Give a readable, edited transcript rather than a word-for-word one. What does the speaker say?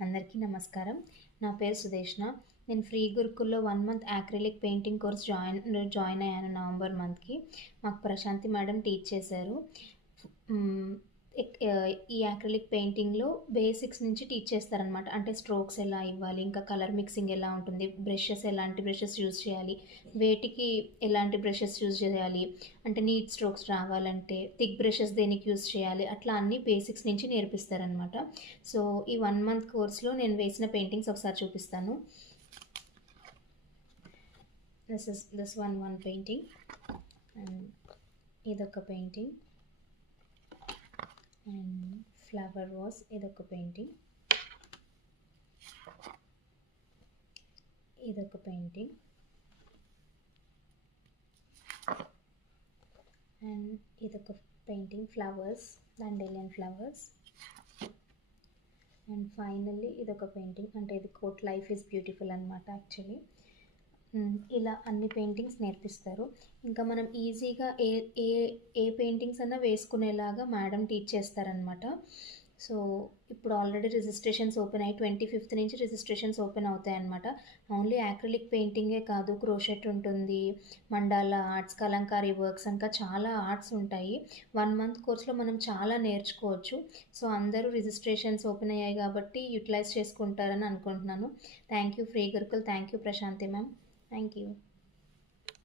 అందరికీ నమస్కారం. నా పేరు సుదేష్ణ. నేను ఫ్రీ గురుకుల్లో 1 month acrylic painting course join అయ్యాను నవంబర్ మంత్‌కి. మాకు ప్రశాంతి మేడం టీచ్ చేశారు. హ్మ్. ఈ యాక్రిలిక్ పెయింటింగ్‌లో బేసిక్స్ నుంచి టీచ్ చేస్తారనమాట. అంటే స్ట్రోక్స్ ఎలా ఇవ్వాలి, ఇంకా కలర్ మిక్సింగ్ ఎలా ఉంటుంది, బ్రషెస్ ఎలాంటి బ్రషెస్ యూజ్ చేయాలి, వేటికి ఎలాంటి బ్రషెస్ యూజ్ చేయాలి, అంటే నీట్ స్ట్రోక్స్ రావాలంటే థిక్ బ్రషెస్ దేనికి యూజ్ చేయాలి, అట్లా అన్ని బేసిక్స్ నుంచి నేర్పిస్తారనమాట. సో, ఈ 1 మంత్ కోర్స్‌లో నేను వేసిన పెయింటింగ్స్ ఒకసారి చూపిస్తాను. దిస్ వన్ పెయింటింగ్ అండ్ ఇదొక పెయింటింగ్ అండ్ ఫ్లవర్ వాస్ ఇదొక పెయింటింగ్, ఇదొక పెయింటింగ్ అండ్ ఇదొక painting flowers, dandelion flowers and finally ఇదొక పెయింటింగ్, అంటే ఇది కోట్ లైఫ్ ఈజ్ బ్యూటిఫుల్ అనమాట యాక్చువల్లీ. ఇలా అన్ని పెయింటింగ్స్ నేర్పిస్తారు. ఇంకా మనం ఈజీగా ఏ ఏ ఏ పెయింటింగ్స్ అన్నా వేసుకునేలాగా మేడం టీచ్ చేస్తారనమాట. సో, ఇప్పుడు ఆల్రెడీ రిజిస్ట్రేషన్స్ ఓపెన్ అయ్యి 25th నుంచి రిజిస్ట్రేషన్స్ ఓపెన్ అవుతాయన్నమాట. ఓన్లీ యాక్రిలిక్ పెయింటింగే కాదు, క్రోషెట్ ఉంటుంది, మండాలా ఆర్ట్స్, కలంకారీ వర్క్స్, ఇంకా చాలా ఆర్ట్స్ ఉంటాయి. 1 మంత్ కోర్స్‌లో మనం చాలా నేర్చుకోవచ్చు. సో, అందరూ రిజిస్ట్రేషన్స్ ఓపెన్ అయ్యాయి కాబట్టి యుటిలైజ్ చేసుకుంటారని అనుకుంటున్నాను. Thank you free Gurukul. Thank you Prashanthi ma'am. Thank you.